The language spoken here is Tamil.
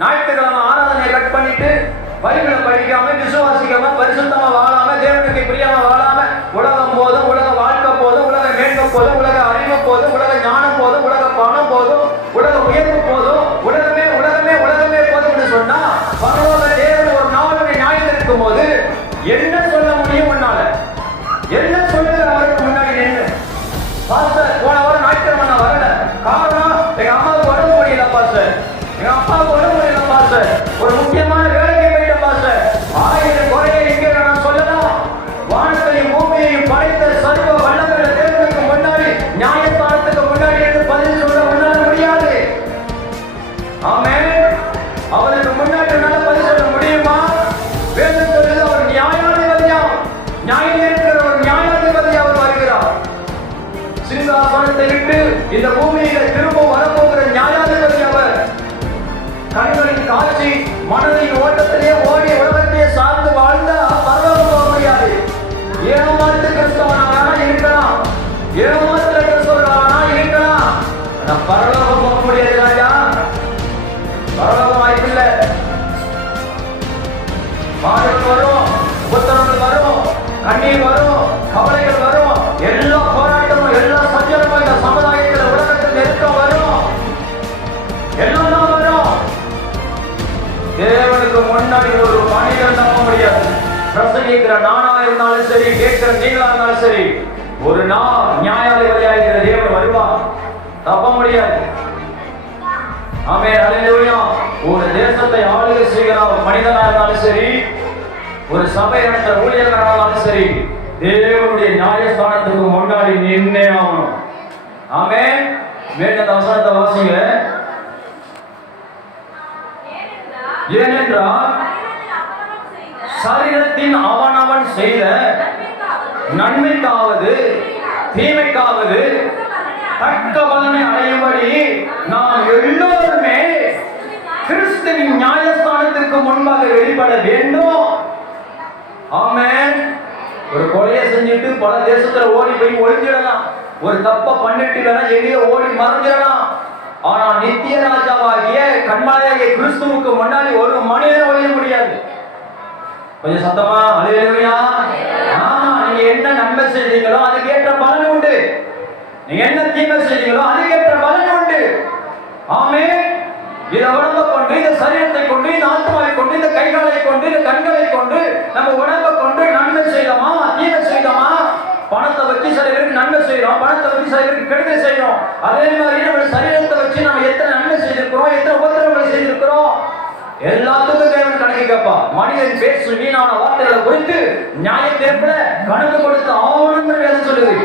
ஞாயிற்றுக்கிழமை ஆராதனையை கட் பண்ணிட்டு பைபிளை படிக்காம விசுவாசிக்காம பரிசுத்தமா வாழாம தேவனுக்கு பிரியமா வாழாம உலகம் போதும் உலக வாழ்க்கை போதும் உலக மேன்மை போதும் உலக அறிவு போதும் உலக ஞானம் போதும் உலக பணம் போதும் உலக உயர்வு போதும் உலகமே உலகமே உலகமே போதும்னு சொன்னா பரலோக தேவன் ஒரு நாளுடைய ஞாயிற்று இருக்கும் போது என்ன சொல்ல முடியும் உன்னால? என்ன சொல்லு அவருக்கு முன்னாடி நின்று பாஸ்டர் போன வாரம் ஞாயிற்றுக்கிழமை நான் வரல. காரணம் எங்க அம்மாவுக்கு உடம்பு முடியல பாஸ்டர். எங்க அப்பாவுக்கு பாஸ்டர் ஒரு முக்கியமான வேலைக்கு போயிட்டேன் பாஸ்டர் ஆயிரம் குறையை இங்கே நான் சொல்லலாம். வானத்தையும் பூமியையும் படைத்த சர்வ வல்லமையுள்ள தேர்தலுக்கு முன்னாடி நியாயத்தாரத்துக்கு முன்னாடி என்று பதில் சொல்ல முன்னால முடியாது. ஆமே அவருக்கு முன்னாடி உன்னால பதில் சொல்ல முடியுமா? வேதம் சொல்லுது அவர் நியாயாதிபதியா? நியாயம் இருக்கிற ஒரு நியாயாதிபதியா அவர் வருகிறார். சிங்காசனத்தை விட்டு இந்த பூமியை பரலோகம் போக முடியாது ராஜா பரலோகம் வாய்ப்பில்லை பாடுகள் வரும் புத்தகங்கள் வரும் கண்ணீர் வரும் கவலைகள் வரும் எல்லா போராட்டமும் எல்லா சஞ்சலமும் இந்த சமுதாயத்தில் உலகத்தில் நெருக்கம் வரும். எல்லாம் வரும். தேவனுக்கு முன்னாடி ஒரு மனிதன் நம்ப முடியாது. பிரசங்கிக்கிற நானா இருந்தாலும் சரி கேட்கிற நீங்களா இருந்தாலும் சரி ஒரு நாள் நியாயாதிபதியாக இருக்கிற தேவன் வருவார். தப்ப முடியாது. ஆமே அல்லேலூயா ஒரு தேசத்தை ஆளுகை செய்கிற ஒரு மனிதனா இருந்தாலும் சரி ஒரு சபை நடந்த ஊழியர்களா இருந்தாலும் சரி தேவனுடைய நியாயஸ்தானத்துக்கு முன்னாடி நின்னே ஆகணும். ஆமே வேண்ட அவசரத்தை வாசிங்க. ஏனென்றால் சரீரத்தின் அவனவன் செய்த நன்மைக்காவது தீமைக்காவது முன்பாக வெளிப்பட வேண்டும். ஆமென். ஒரு கொலையை செஞ்சுட்டு பல தேசத்துல ஓடி போய் ஒழிஞ்சிடலாம். ஒரு தப்ப பண்ணிட்டு வேணா எங்கேயோ ஓடி மறைஞ்சிடலாம். ஆனா நித்திய ராஜாவாகிய கண்மலையாகிய கிறிஸ்துவுக்கு முன்னாடி ஒரு மனிதன் ஒழிய முடியாது. கொஞ்சம் சத்தமா அலையா ஆமா நீங்க என்ன நன்மை செய்தீங்களோ அதுக்கு ஏற்ற பலன் உண்டு. நீங்க என்ன தீமை செய்தீங்களோ அதுக்கு ஏற்ற பலன் உண்டு. ஆமே இதை உடம்ப கொண்டு இந்த சரீரத்தை கொண்டு இந்த ஆத்மாவை கொண்டு இந்த கைகளை கொண்டு இந்த கண்களை கொண்டு நம்ம உடம்ப கொண்டு நன்மை செய்யலாமா தீமை செய்யலாமா பணத்தை வச்சு சில பேருக்கு நன்மை செய்யறோம் பணத்தை வச்சு சில பேருக்கு கெடுதல் செய்யறோம். அதே மாதிரி நம்ம சரீரத்தை வச்சு நம்ம எத்தனை நன்மை செய்திருக்கிறோம் எத்தனை உபத்திரங்களை செய்திருக்கிறோம்? எல்லாத்துக்கும் தேவன் கணக்கு கேட்பா மனிதன் பேசு வீணான வார்த்தைகளை குறித்து நியாயத்தேற்பட கணக்கு கொடுத்து ஆவணம் வேதம் சொல்லுது.